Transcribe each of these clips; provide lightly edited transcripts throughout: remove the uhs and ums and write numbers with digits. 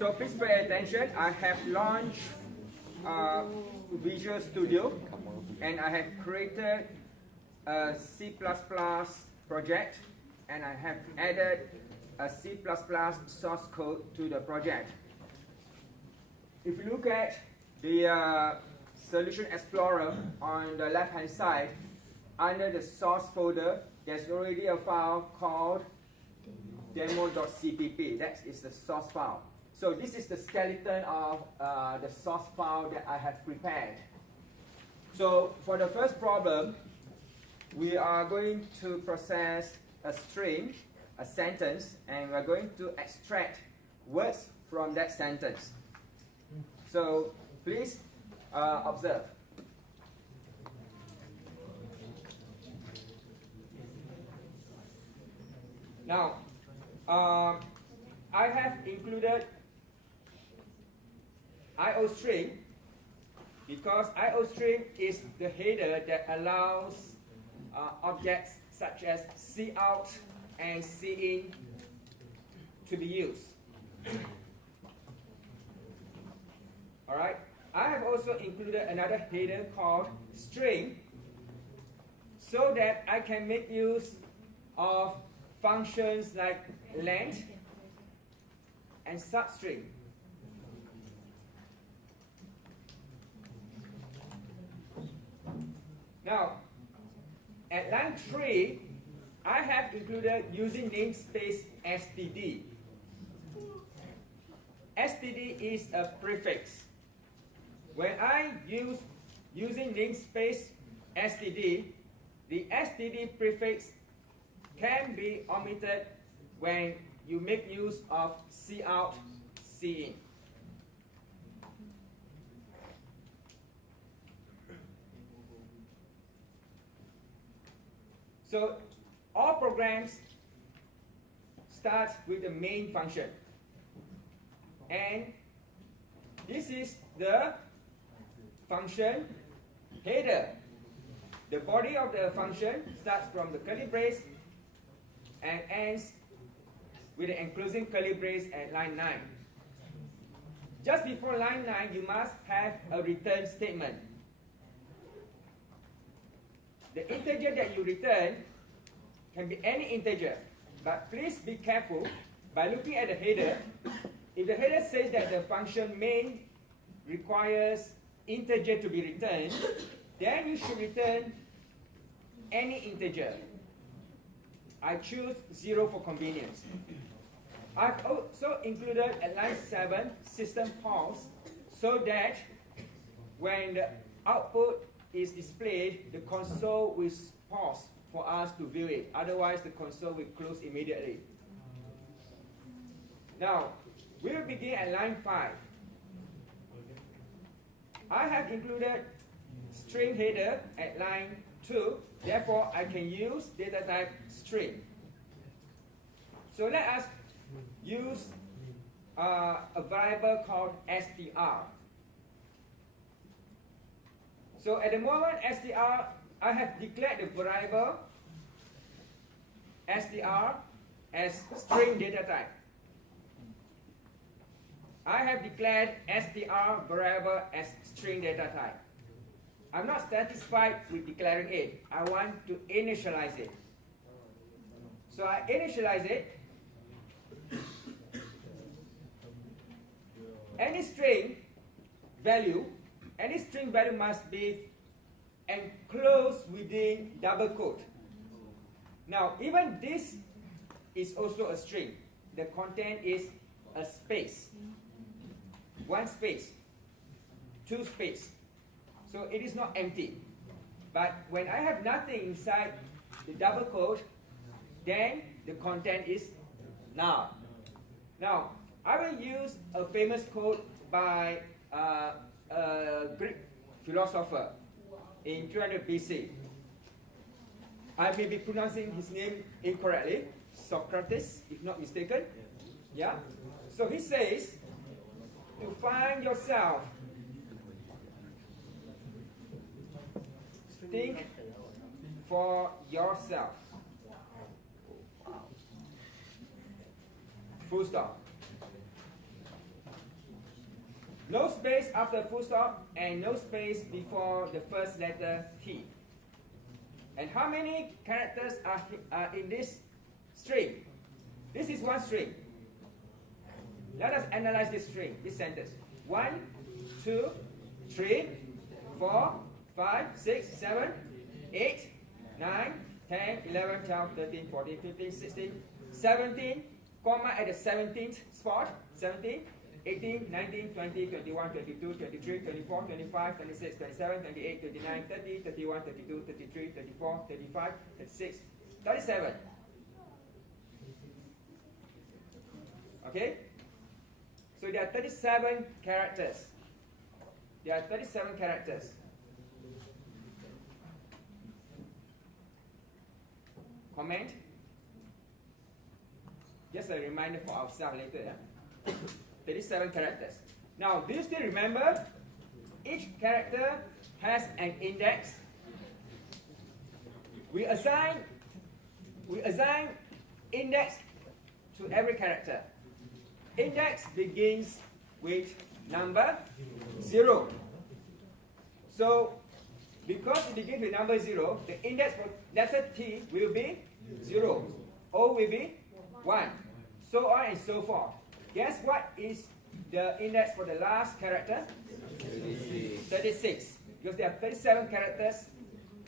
So please pay attention. I have launched Visual Studio and I have created a C++ project and I have added a C++ source code to the project. If you look at the Solution Explorer on the left hand side, under the source folder, there's already a file called demo.cpp. That is the source file. So this is the skeleton of the source file that I have prepared. So for the first problem, we are going to process a string, a sentence, and we are going to extract words from that sentence. So please observe. Now, I have included IOString because IOString is the header that allows objects such as cout and cin to be used. Alright, I have also included another header called string so that I can make use of functions like length and substring. Now, at line 3, I have included using namespace std. Std is a prefix. When I use using namespace std, the std prefix can be omitted when you make use of cout, cin. So all programs start with the main function. And this is the function header. The body of the function starts from the curly brace and ends with the enclosing curly brace at line 9. Just before line 9, you must have a return statement. The integer that you return can be any integer, but please be careful by looking at the header. If the header says that the function main requires integer to be returned, then you should return any integer. I choose 0 for convenience. I've also included at line 7 system pause so that when the output is displayed, the console will pause for us to view it. Otherwise, the console will close immediately. Now, we will begin at line 5. I have included string header at line 2. Therefore, I can use data type string. So let us use a variable called str. So at the moment, str, I have declared the variable str as string data type. I have declared str variable as string data type. I'm not satisfied with declaring it. I want to initialize it. So I initialize it. Any string value must be enclosed within double quote. Now, even this is also a string. The content is a space. 1 space, 2 space. So it is not empty. But when I have nothing inside the double quote, then the content is null. Now, I will use a famous quote by a Greek philosopher in 300 BC. I may be pronouncing his name incorrectly, Socrates, if not mistaken. Yeah? So he says, to find yourself, think for yourself. Full stop. No space after full stop and no space before the first letter T. And how many characters are in this string? This is one string. Let us analyze this string, this sentence. 1, 2, 3, 4, 5, 6, 7, 8, 9, 10, 11, 12, 13, 14, 15, 16, 17, comma at the 17th spot, 17, 18, 19, 20, 21, 22, 23, 24, 25, 26, 27, 28, 29, 30, 31, 32, 33, 34, 35, 36, 37. Okay? So there are 37 characters. There are 37 characters. Comment? Just a reminder for ourselves later. Yeah? 37 characters. Now, do you still remember? Each character has an index. We assign index to every character. Index begins with number 0. So, because it begins with number 0, the index for letter T will be 0. O will be 1. So on and so forth. Guess what is the index for the last character? 36. Because there are 37 characters,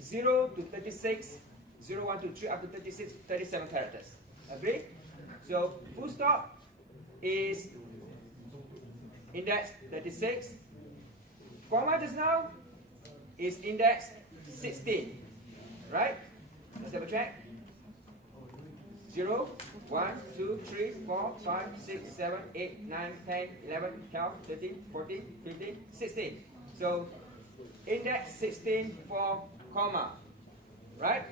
0 to 36, 0, 1, 2, 3, up to 36, 37 characters. Agree? So full stop is index 36. Comma just now is index 16. Right? Let's double check. 0, 1, 2, 3, 4, 5, 6, 7, 8, 9, 10, 11, 12, 13, 14, 15, 16. So index 16 for comma. Right?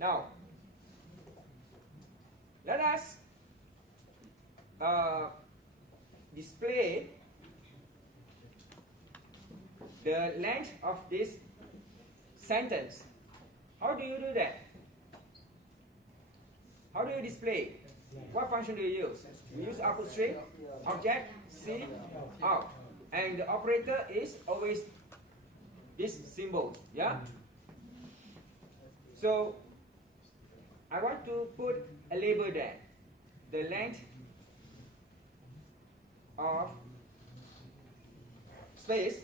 Now, let us display the length of this sentence. How do you do that? How do you display? What function do you use? We use output string, object, C, out. And the operator is always this symbol, yeah? So, I want to put a label there. The length of space.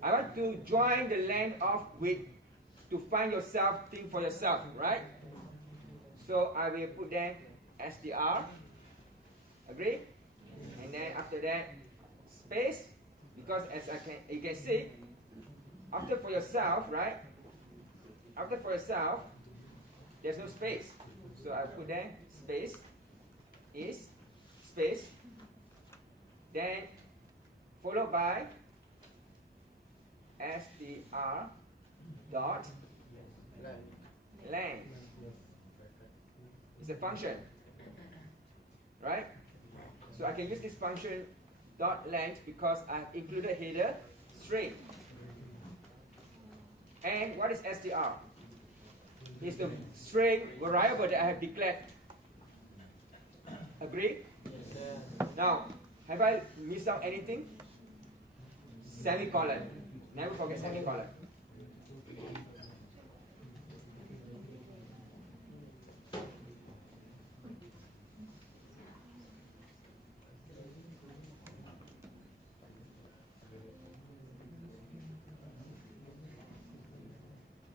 I want to join the length of width to find yourself, think for yourself, right? So I will put there SDR. Agree? And then after that, space. Because as you can see, after for yourself, right? After for yourself, there's no space. So I put there space is space. Then followed by SDR dot length. It's a function. Right? So I can use this function dot length because I've included header string. And what is SDR? It's the string variable that I have declared. Agree? Yes. Now, have I missed out anything? Semicolon. Never forget semicolon.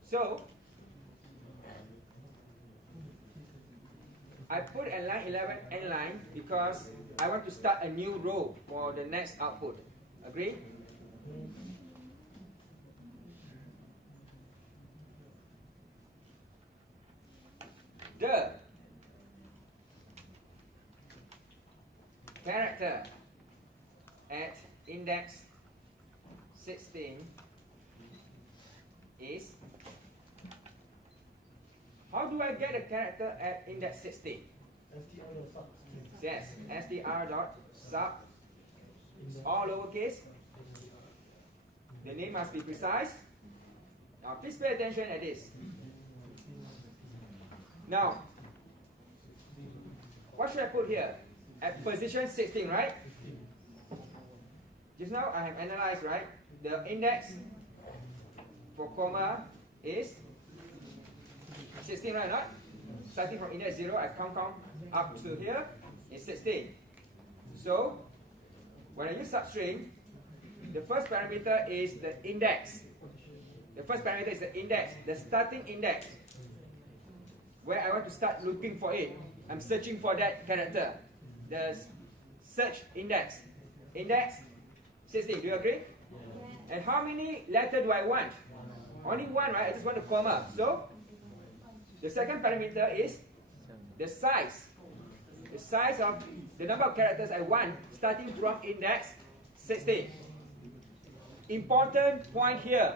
So, I put a line 11 end line because I want to start a new row for the next output. Agree? The character at index 16 is how do I get a character at index 16? Yes, str dot sub, all lowercase. The name must be precise. Now please pay attention at this. Now, what should I put here? At position 16, right? Just now I have analyzed, right? The index for comma is 16, right? Not? Starting from index 0, I count up to here is 16. So, when I use substring, the first parameter is the index. The first parameter is the index, the starting index, where I want to start looking for it. I'm searching for that character. The search index. Index 16, do you agree? And how many letters do I want? Only one, right? I just want a comma. So, the second parameter is the size. The size of the number of characters I want starting from index 16. Important point here.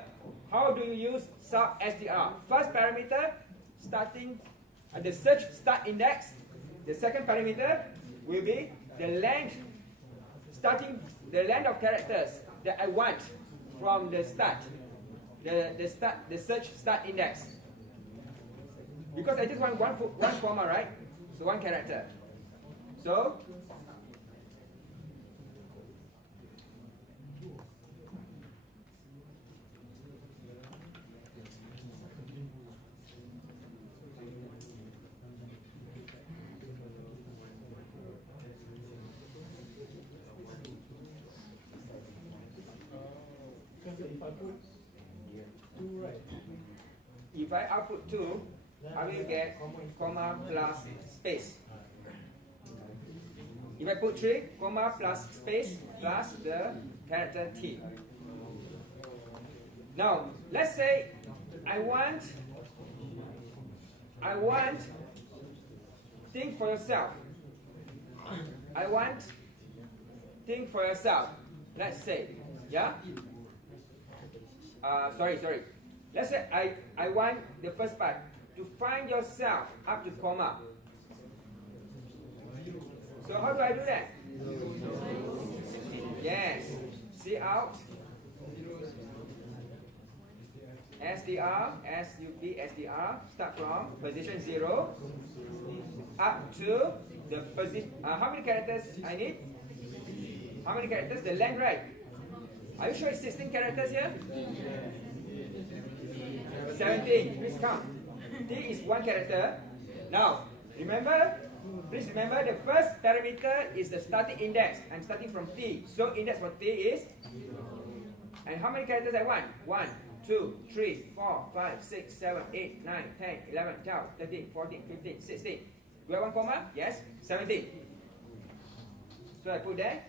How do you use sub str? First parameter, starting at the search start index. The second parameter will be the length, starting the length of characters that I want from the start. The search start index. Because I just want one comma, right? So one character. So if I output 2, I will get comma plus space. If I put 3, comma plus space plus the character T. Now, let's say I want think for yourself. I want think for yourself. Let's say, yeah? Sorry. Let's say I want the first part to find yourself up to comma. So how do I do that? Yes. See out. SUB, start from position 0 up to the position. How many characters I need? How many characters? The length, right? Are you sure it's 16 characters here? 17. Please count. T is one character. Now, please remember the first parameter is the starting index. I'm starting from T. So index for T is, and how many characters I want? 1, 2, 3, 4, 5, 6, 7, 8, 9, 10, 11, 12, 13, 14, 15, 16. Do I want comma? Yes. 17. So I put there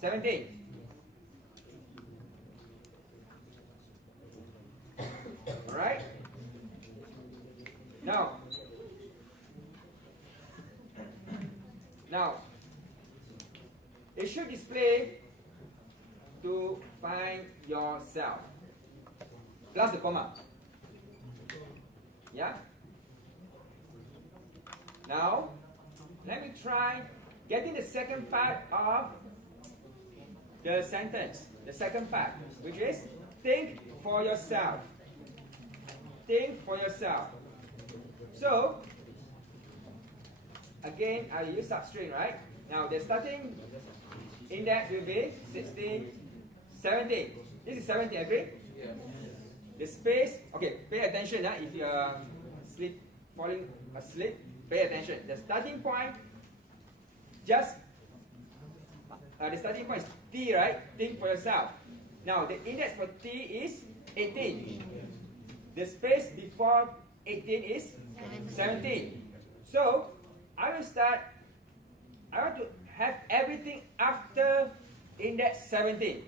17. Alright? Now, it should display to find yourself plus the comma. Yeah? Now, let me try getting the second part of the sentence. The second part, which is think for yourself. Think for yourself. So, again, I use substring, right? Now, the starting index will be 16, 17. This is 17, agree? Yeah. The space, okay, pay attention. If you are falling asleep, pay attention. The starting point, the starting point is T, right? Think for yourself. Now, the index for T is 18. The space before 18 is 17. So, I will start, I want to have everything after index 17.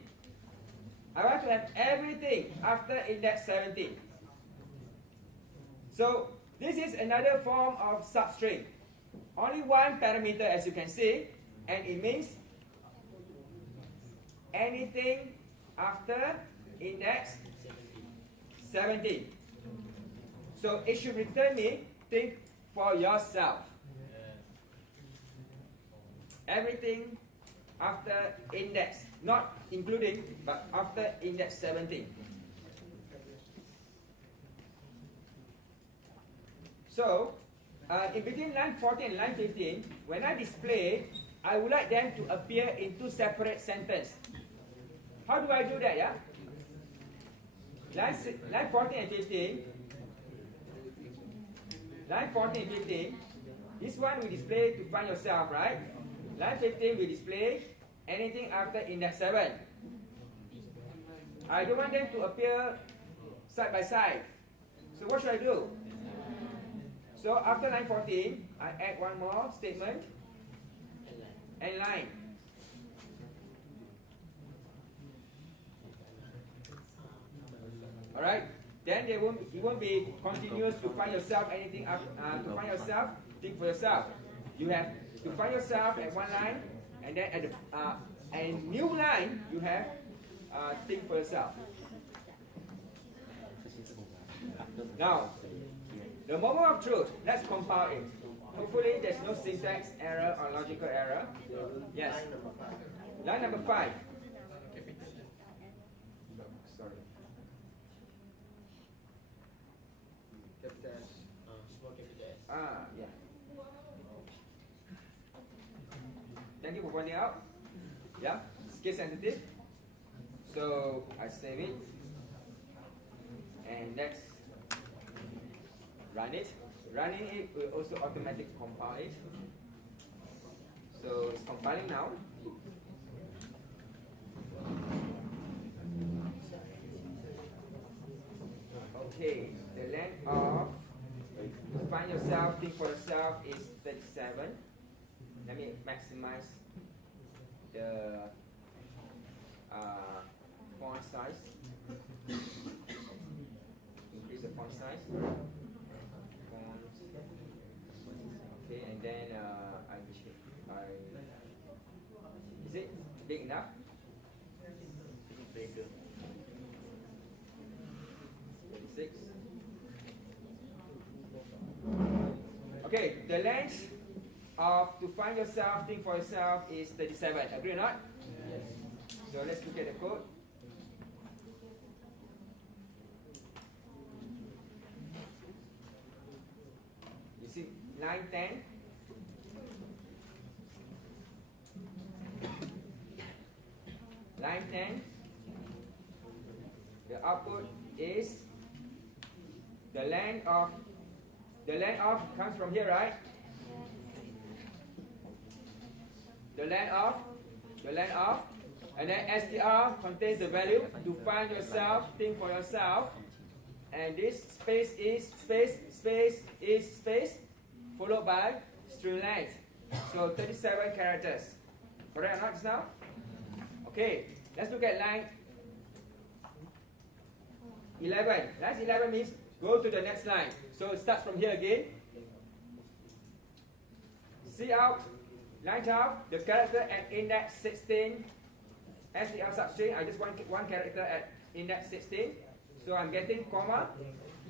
I want to have everything after index 17. So, this is another form of substring. Only one parameter, as you can see, and it means anything after index 17. So it should return me think for yourself. Everything after index, not including, but after index 17. So, in between line 14 and line 15, when I display, I would like them to appear in two separate sentences. How do I do that, yeah? Line 14 and 15. Line 14 and 15. This one we display to find yourself, right? Line 15 we display anything after index 7. I don't want them to appear side by side. So what should I do? So after line 14, I add one more statement and line. Alright? Then it won't be continuous to find yourself anything to find yourself, think for yourself. You have to find yourself at one line, and then at a new line you have think for yourself. Now, the moment of truth, let's compile it. Hopefully there's no syntax error or logical error. Yes. Line number 5. Sorry. Yeah. Thank you for pointing out. Yeah, it's case sensitive. So I save it. And next, run it. Running it will also automatically compile it. So it's compiling now. Okay, the length of find yourself, think for yourself is 37. Let me maximize the font size. Increase the font size. Okay, and then is it big enough? Bigger. 36. Okay, the length of to find yourself, think for yourself is 37. Agree or not? Yes. So let's look at the code. You see line 10. Line 10. The output is the length of comes from here, right? The length of, and then str contains the value to find yourself, think for yourself, and this space is space, followed by string length. So 37 characters. Correct or not just now? Okay, let's look at line 11. Line 11 means go to the next line. So it starts from here again. See out, line 12, the character at index 16, str substring. I just want one character at index 16. So I'm getting comma.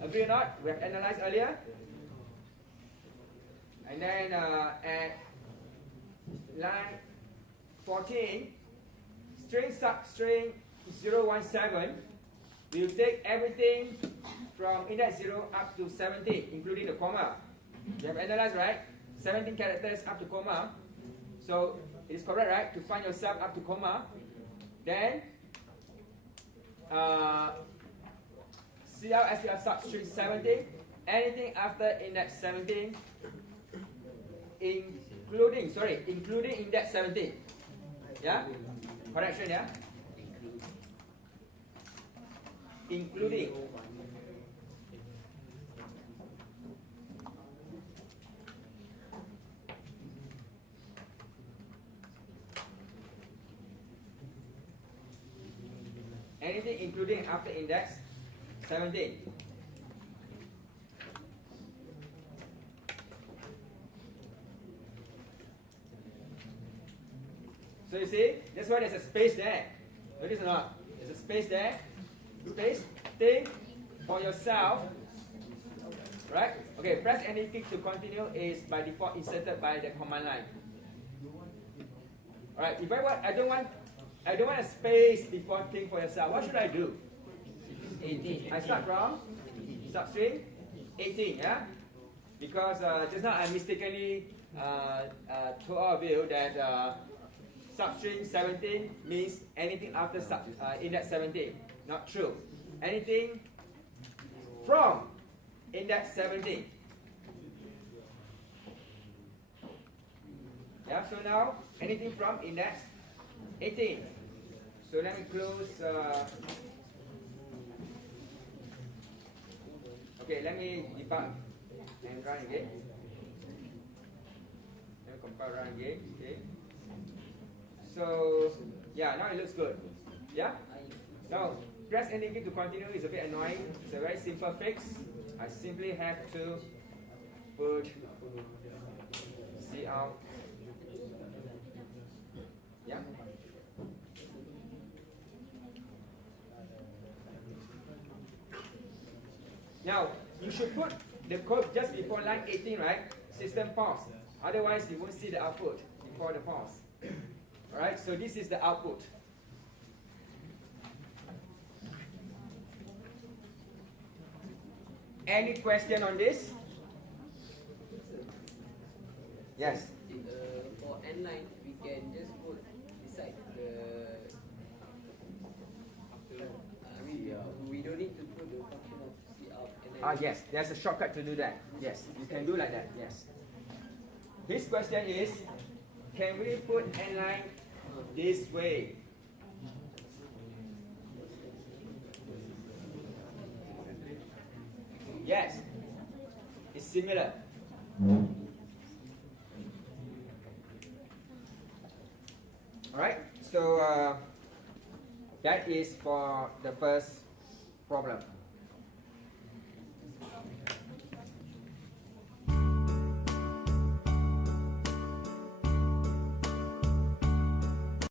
Agree or not? We have analyzed earlier. And then at line 14, string substring 017. We'll take everything from index 0 up to 17, including the comma. You have analyzed, right? 17 characters up to comma. So it is correct, right? To find yourself up to comma. Then CL SPL substring 17. Anything after index 17, including index 17. Yeah? Correction, yeah? Including. Anything including after index 17. So you see, that's why there's a space there. Notice or not? There's a space there. Space. Think for yourself. Right? Okay, press any key to continue is by default inserted by the command line. Alright, if I don't want a space before think for yourself, what should I do? 18. I start from substring 18, yeah? Because just now I mistakenly told all of you that substring 17 means anything after index 17. Not true. Anything from index 17. Yeah, so now anything from index 18. So let me close. Okay, let me debug and run again. Let me compile, run again. Okay. So yeah, now it looks good. Yeah. Now press any key to continue is a bit annoying. It's a very simple fix. I simply have to put C out. Yeah. Now you should put the code just before line 18, right? System pause. Otherwise you won't see the output before the pause. Alright, so this is the output. Any question on this? Yes. For N9, we can just put beside the. We don't need to put the function of C out. Yes, there's a shortcut to do that. Yes, you can do like that. Yes. His question is, can we put N9 this way? Yes, it's similar. Alright, so that is for the first problem.